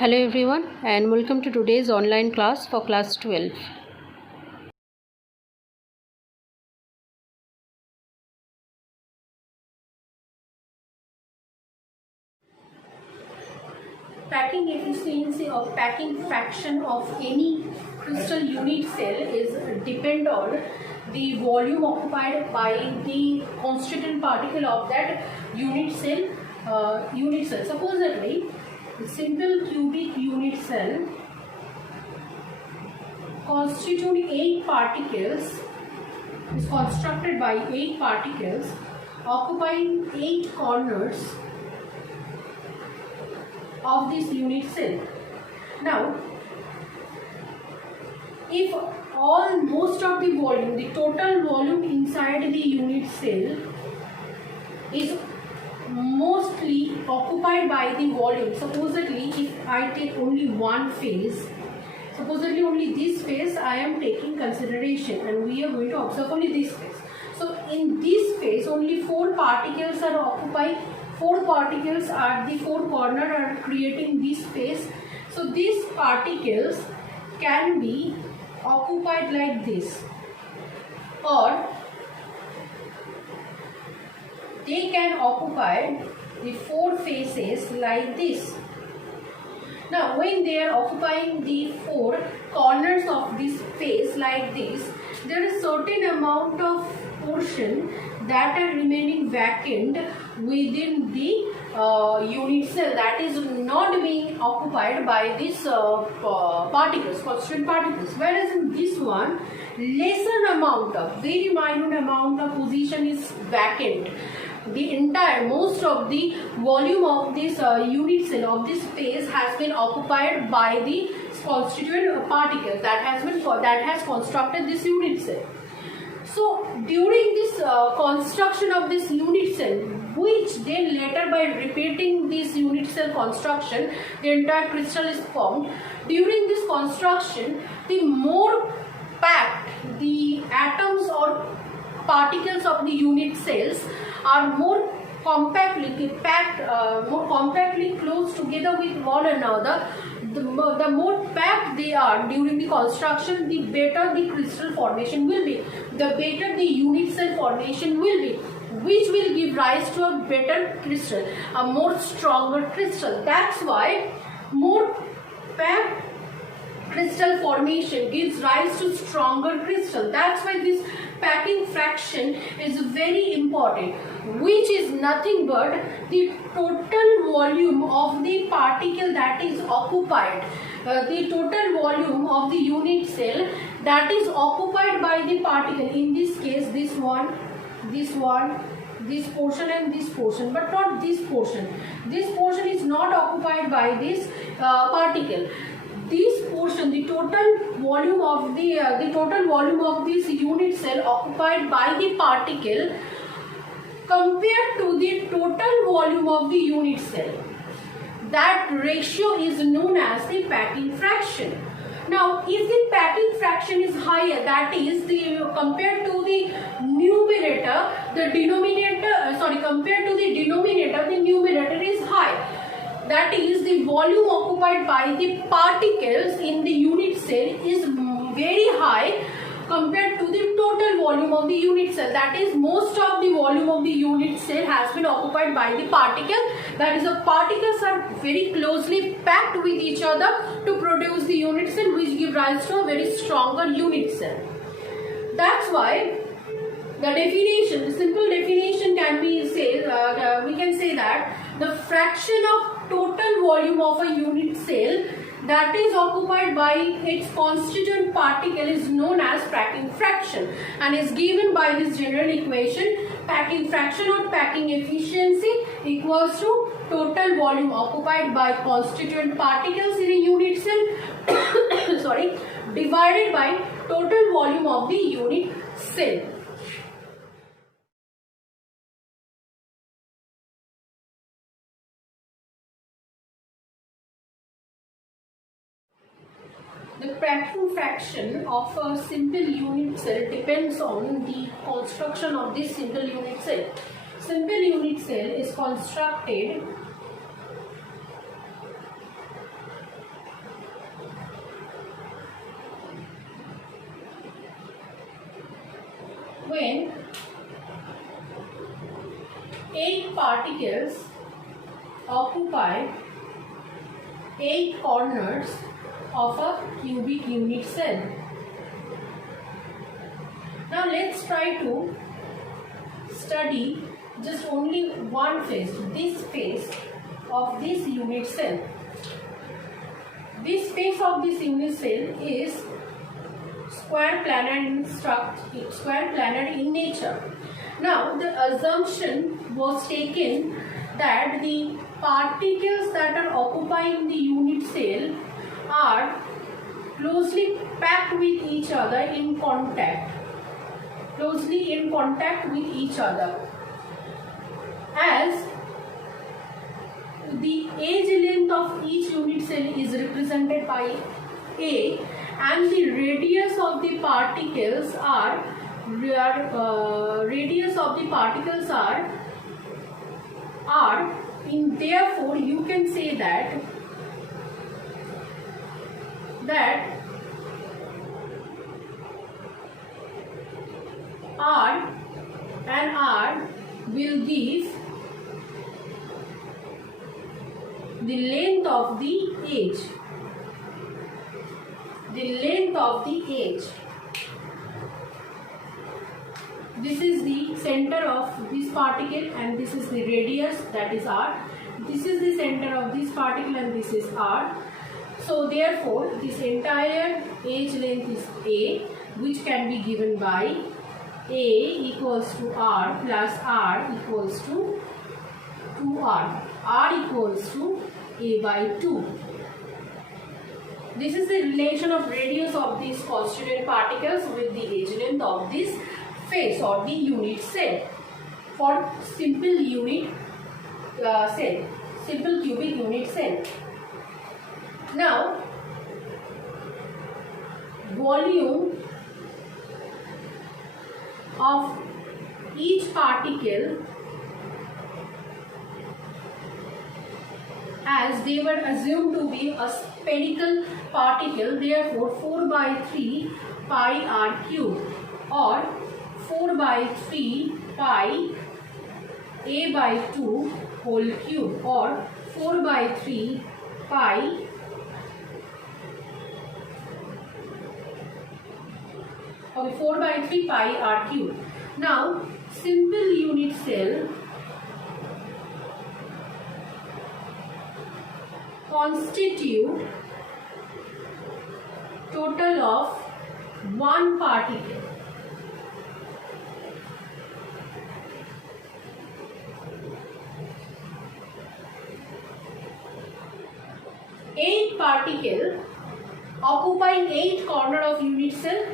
Hello everyone and welcome to today's online class for class 12. Packing efficiency or packing fraction of any crystal unit cell is depend on the volume occupied by the constituent particle of that unit cell. Supposedly, a simple cubic unit cell constitute 8 particles, is constructed by 8 particles occupying 8 corners of this unit cell. Now, if most of the volume, the total volume inside the unit cell is mostly occupied by the volume, supposedly if I take only one phase, supposedly only this phase I am taking consideration and we are going to observe only this phase. So in this phase only 4 particles are occupied, 4 particles at the 4 corners are creating this space. So these particles can be occupied like this, or they can occupy the 4 faces like this. Now when they are occupying the 4 corners of this face like this, there is certain amount of portion that are remaining vacant within the unit cell, that is not being occupied by these particles, constituent particles, whereas in this one lesser amount of, very minute amount of position is vacant. The entire, most of the volume of this unit cell of this phase has been occupied by the constituent particles that has constructed this unit cell. So during this construction of this unit cell, which then later by repeating this unit cell construction, the entire crystal is formed. During this construction, the more packed the atoms or particles of the unit cells are more compactly packed, more compactly close together with one another. The more packed they are during the construction, the better the crystal formation will be, the better the unit cell formation will be, which will give rise to a better crystal, a more stronger crystal. That's why more packed crystal formation gives rise to stronger crystal. That's why this packing fraction is very important, which is nothing but the total volume of the particle that is occupied, the total volume of the unit cell that is occupied by the particle. In this case, this one, this portion and this portion, but not this portion. This portion is not occupied by this particle. This portion, the total volume of this unit cell occupied by the particle compared to the total volume of the unit cell, that ratio is known as the packing fraction. Now, if the packing fraction is higher, that is compared to the numerator, the numerator is high. That is, the volume occupied by the particles in the unit cell is very high compared to the total volume of the unit cell. That is, most of the volume of the unit cell has been occupied by the particle. That is, the particles are very closely packed with each other to produce the unit cell, which give rise to a very stronger unit cell. That's why the simple definition can be we can say that the fraction of total volume of a unit cell that is occupied by its constituent particle is known as packing fraction and is given by this general equation: packing fraction or packing efficiency equals to total volume occupied by constituent particles in a unit cell divided by total volume of the unit cell. The packing fraction of a simple unit cell depends on the construction of this simple unit cell. Simple unit cell is constructed when 8 particles occupy 8 corners of a cubic unit cell. Now let's try to study just only one face, this face of this unit cell. This face of this unit cell is square planar in nature. Now the assumption was taken that the particles that are occupying the unit cell are closely packed with each other in contact, as the edge length of each unit cell is represented by A, and the radius of the particles are R. In therefore you can say that R and R will give the length of the edge. This is the center of this particle and this is the radius, that is R. This is the center of this particle and this is R. So therefore this entire edge length is A, which can be given by A equals to R plus R equals to 2R. R equals to A by 2. This is the relation of radius of these constituent particles with the edge length of this face or the unit cell for simple cubic unit cell. Now, volume of each particle, as they were assumed to be a spherical particle, therefore 4 by 3 pi r cube or 4 by 3 pi a by 2 whole cube or 4 by 3 pi okay 4 by 3 pi r cube. Now simple unit cell constitute total of one particle. Eight particle occupying 8 corner of unit cell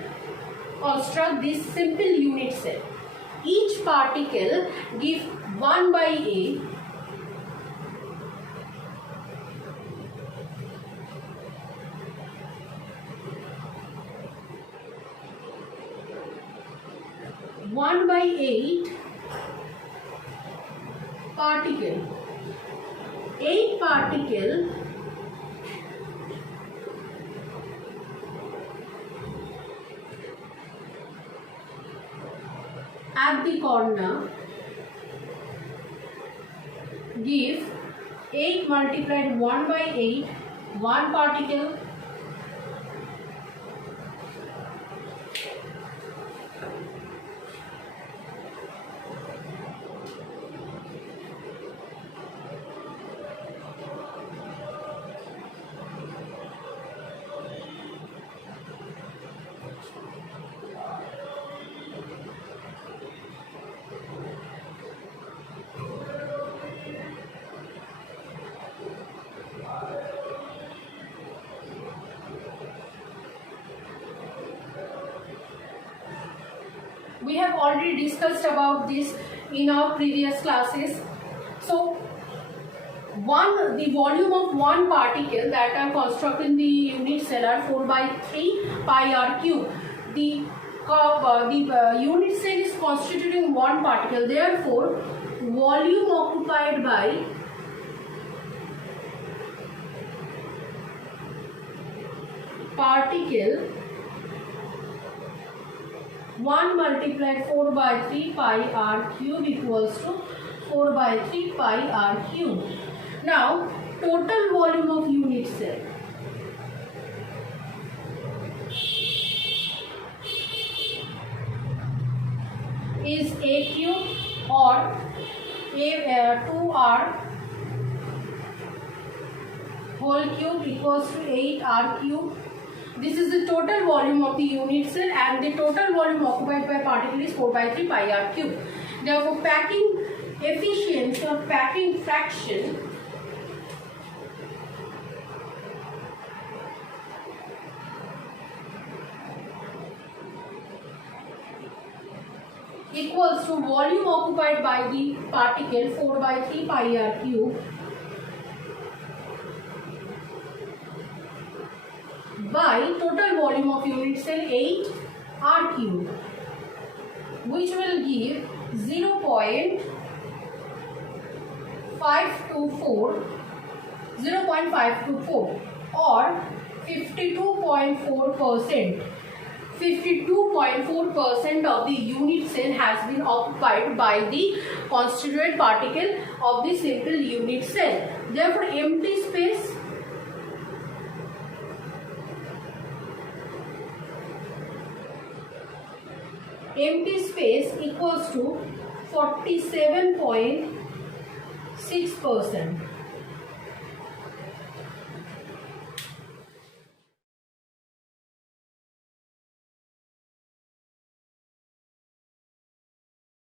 construct this simple unit cell. Each particle give 1 by A one by 8 particle. 8 particle at the corner give 8 multiplied 1 by 8, 1 particle we have already discussed about this in our previous classes. So the volume of one particle that are constructed in the unit cell are 4 by 3 pi r cube. The unit cell is constituting one particle, therefore volume occupied by particle 1 multiplied 4 by 3 pi r cube equals to 4 by 3 pi r cube. Now total volume of unit cell is a cube or a 2r whole cube equals to 8r cube. This is the total volume of the unit cell, and the total volume occupied by particle is 4 by 3 pi r cube. Therefore, packing efficiency or packing fraction equals to volume occupied by the particle 4 by 3 pi r cube by total volume of unit cell 8 r cube, which will give 0.524 or 52.4%. 52.4% of the unit cell has been occupied by the constituent particle of the simple unit cell. Therefore, empty space equals to 47.6%.